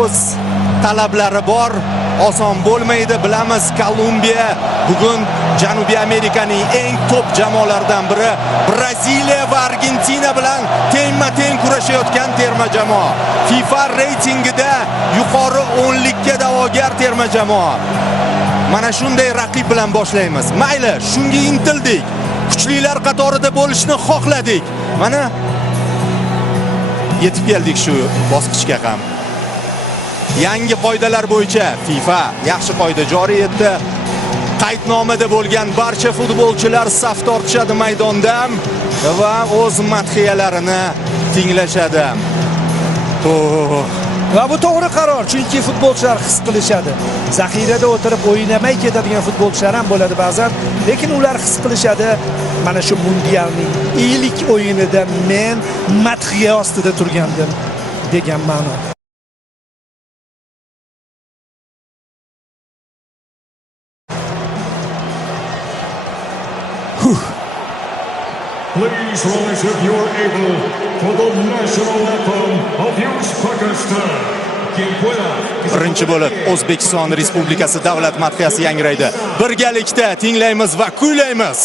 o'z talablari bor. Oson bo'lmaydi, bilamiz. Kolumbiya bugun Janubiy Amerikaning eng top jamoalaridan biri. Braziliya va Argentina bilan tengma-teng kurashayotgan terma jamoa. FIFA reytingida yuqori 10likka da'vogar terma jamoa. Mana shunday raqib bilan boshlaymiz. Mayli, shunga intildik. Kuchlilar qatorida bo'lishni xohladik. Mana yetib keldik shu bosqichga ham. Yangi qoidalar bo'yicha FIFA yaxshi qoida joriy etdi. Qaydnomada bo'lgan barcha futbolchilar saf tortishadi maydonda va o'z madhiyalarini tinglashadi. Va bu to'g'ri qaror, chunki futbolchilar his qilishadi. Zaxirada o'tirib o'ynamay ketadigan futbolchilar ham bo'ladi ba'zan, lekin ular his qilishadi. Mana shu mundialning ilk o'yinida men madhiya ostida turgandim degan ma'no. Please rise if you are able for the national anthem of Uzbekistan. Birinchi bo'lib O'zbekiston Respublikasi davlat madhiyasi yangraydi. Birgalikda tinglaymiz va kuylaymiz.